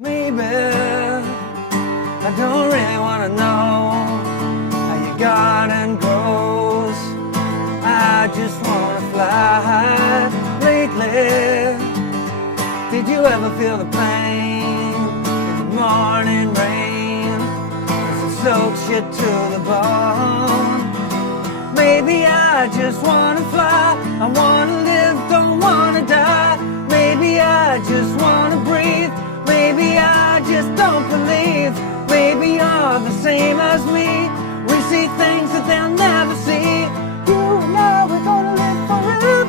Maybe I don't really want to know how your garden grows. I just want to fly. Lately, did you ever feel the pain in the morning rain as it soaks you to the bone? Maybe I just want to fly. I want to live, don't want to die. Maybe I just want to breathe. Maybe I just don't believe. Maybe you're the same as me. We see things that they'll never see. You and I, we're gonna live forever.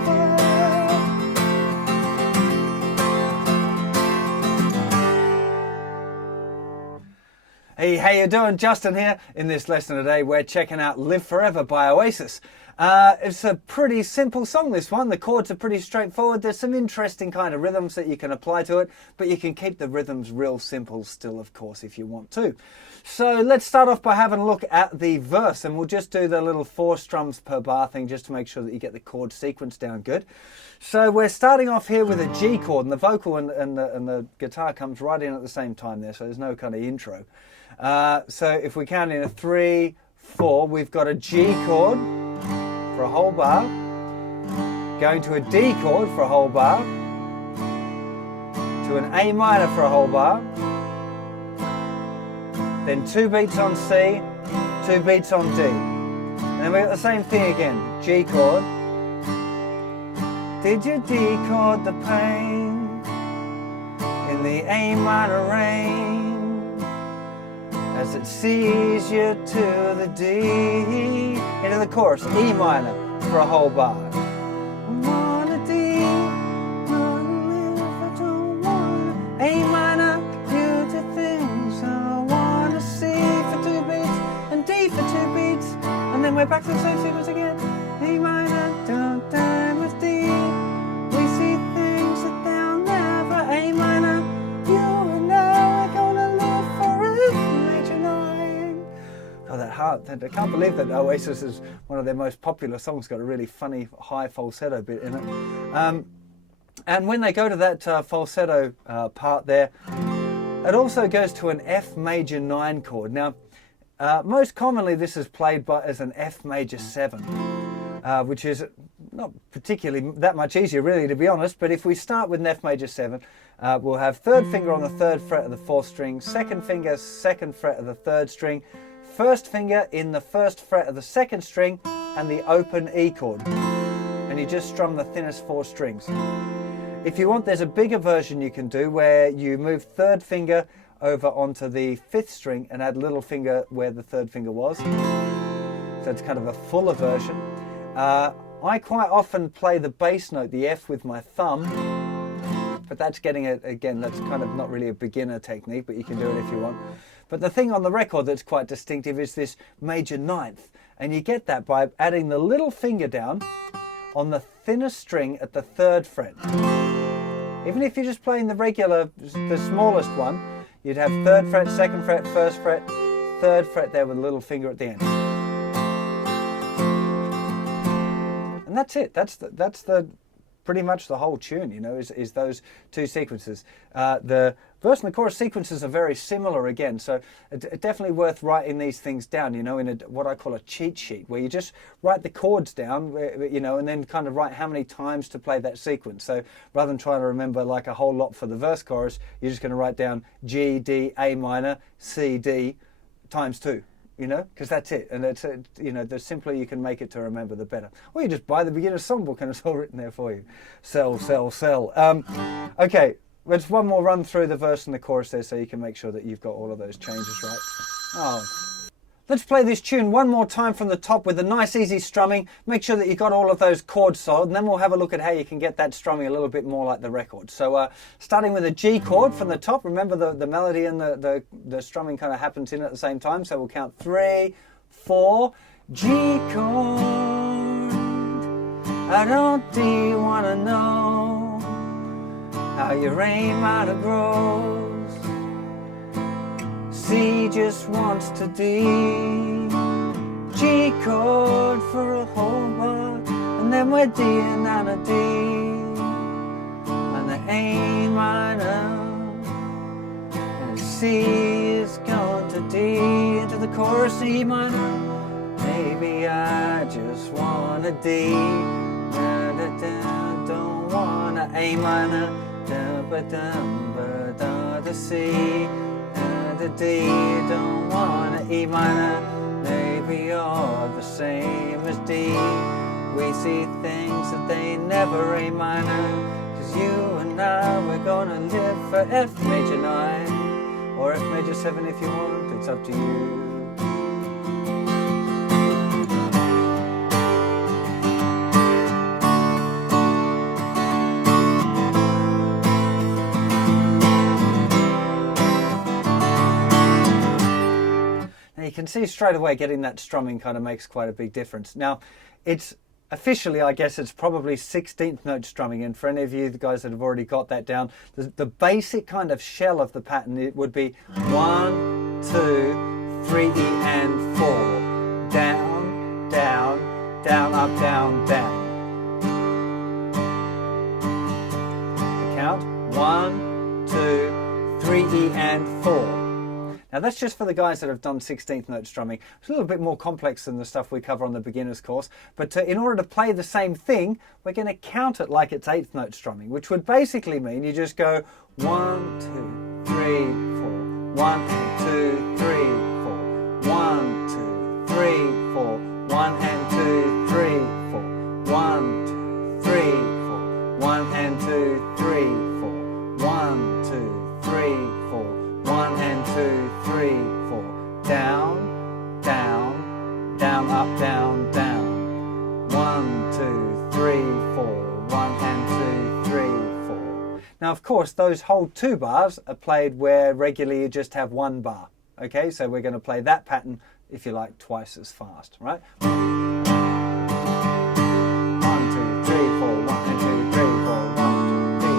Hey, how you doing? Justin here. In this lesson today, we're checking out Live Forever by Oasis. It's a pretty simple song, this one. The chords are pretty straightforward. There's some interesting kind of rhythms that you can apply to it, but you can keep the rhythms real simple still, of course, if you want to. So let's start off by having a look at the verse, and we'll just do the little 4 strums per bar thing just to make sure that you get the chord sequence down good. So we're starting off here with a G chord, and the vocal and the guitar comes right in at the same time there, so there's no kind of intro. So if we count in a 3, 4, we've got a G chord for a whole bar, going to a D chord for a whole bar, to an A minor for a whole bar, then 2 beats on C, 2 beats on D. And then we got the same thing again, G chord. Did you decode the pain in the A minor rain as it sees you to the D? Into the chorus, E minor for a whole bar. I want a D, wanna live, I don't wanna. A minor, you do things I wanna. C for 2 beats and D for 2 beats, and then we're back to the same sequence again. A minor, don't die with D. We see things that they'll never. A minor, you and I are gonna live forever. Major 9. Oh, that heart! I can't believe that Oasis is one of their most popular songs. Got a really funny high falsetto bit in it. And when they go to that falsetto part there, it also goes to an F major 9 chord. Now, most commonly this is played as an F major 7, which is not particularly that much easier, really, to be honest. But if we start with an F major 7, we'll have 3rd finger on the 3rd fret of the 4th string, 2nd finger 2nd fret of the 3rd string, 1st finger in the 1st fret of the 2nd string, and the open E chord. And you just strum the thinnest 4 strings. If you want, there's a bigger version you can do where you move 3rd finger over onto the 5th string and add little finger where the 3rd finger was. So it's kind of a fuller version. I quite often play the bass note, the F, with my thumb, but that's getting it, again, that's kind of not really a beginner technique, but you can do it if you want. But the thing on the record that's quite distinctive is this major 9th, and you get that by adding the little finger down on the thinnest string at the 3rd fret. Even if you're just playing the regular, the smallest one, you'd have 3rd fret, 2nd fret, 1st fret, 3rd fret there with a little finger at the end. And that's it. That's the pretty much the whole tune, you know, is those 2 sequences. The verse and the chorus sequences are very similar again, so it's definitely worth writing these things down, you know, in what I call a cheat sheet, where you just write the chords down, you know, and then kind of write how many times to play that sequence. So rather than trying to remember like a whole lot for the verse chorus, you're just going to write down G, D, A minor, C, D times 2. You know, because that's it, and it's you know, the simpler you can make it to remember, the better. Or you just buy the beginner's songbook and it's all written there for you. Sell, sell, sell. Okay, let's one more run through the verse and the chorus there, so you can make sure that you've got all of those changes right. Oh. Let's play this tune one more time from the top with a nice easy strumming. Make sure that you've got all of those chords solid, and then we'll have a look at how you can get that strumming a little bit more like the record. So starting with a G chord from the top. Remember the melody and the strumming kind of happens in at the same time. So we'll count 3, 4, G chord. I don't want to know how your A minor grows. C just wants to D, G chord for a whole bar, and then we're D and a D, and the A minor, C minor. Maybe I just want a D. Da, da, da, don't want a A minor. Da, ba, da, ba, da, da, C. Da, da, D. Don't want a E minor. Maybe you're the same as D. We see things that they never A minor. 'Cause you and I, we're gonna live for F major 9. Or F major 7 if you want, it's up to you. You can see straight away getting that strumming kind of makes quite a big difference. Now, it's officially, I guess, it's probably 16th note strumming, and for any of you, the guys that have already got that down, the basic kind of shell of the pattern, it would be 1, 2, 3, E, and 4. Down, down, down, up, down, down. The count, 1, 2, 3, E, and 4. Now that's just for the guys that have done 16th note strumming. It's a little bit more complex than the stuff we cover on the beginner's course, but in order to play the same thing, we're going to count it like it's 8th note strumming, which would basically mean you just go 1, 2, 3, 4, 1 and 2, 3, 4, 1, 2, 3, 4, 1 and 2, 3, 4, 1, 2, 3, 4, 1 and 2, 3, 4, 1, 2, 3, 4, 1 and 2, 3, 4. Down, down, down, up, down, down. 1, 2, 3, 4. 1 and 2, 3, 4. Now, of course, those whole 2 bars are played where regularly you just have 1 bar. Okay, so we're going to play that pattern, if you like, twice as fast, right? 1, 2, 3, 4. 1 and 2, 3, 4. 1, 2, 3, 4.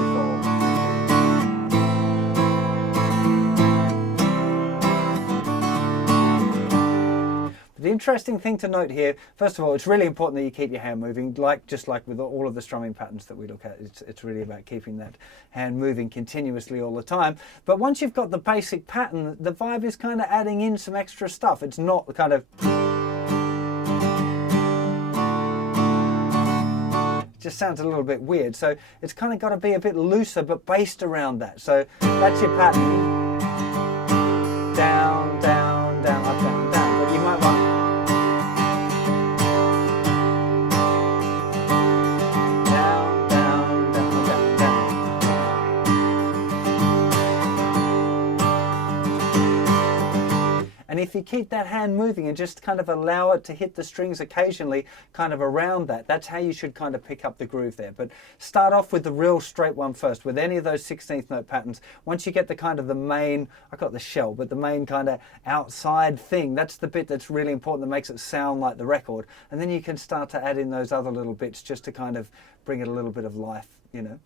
The interesting thing to note here, first of all, it's really important that you keep your hand moving, just like with all of the strumming patterns that we look at. It's really about keeping that hand moving continuously all the time. But once you've got the basic pattern, the vibe is kind of adding in some extra stuff. It's not the kind of... It just sounds a little bit weird. So it's kind of got to be a bit looser, but based around that. So that's your pattern. Down, down, down, up, down, down. But you might want... And if you keep that hand moving and just kind of allow it to hit the strings occasionally, kind of around that, that's how you should kind of pick up the groove there. But start off with the real straight one first, with any of those 16th note patterns. Once you get the kind of the main, I got the shell, but the main kind of outside thing, that's the bit that's really important that makes it sound like the record. And then you can start to add in those other little bits just to kind of bring it a little bit of life, you know.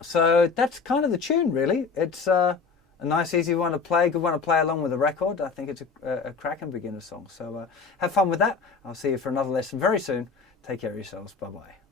So that's kind of the tune, really. It's... a nice, easy one to play, good one to play along with the record. I think it's a cracking beginner song. So have fun with that. I'll see you for another lesson very soon. Take care of yourselves. Bye-bye.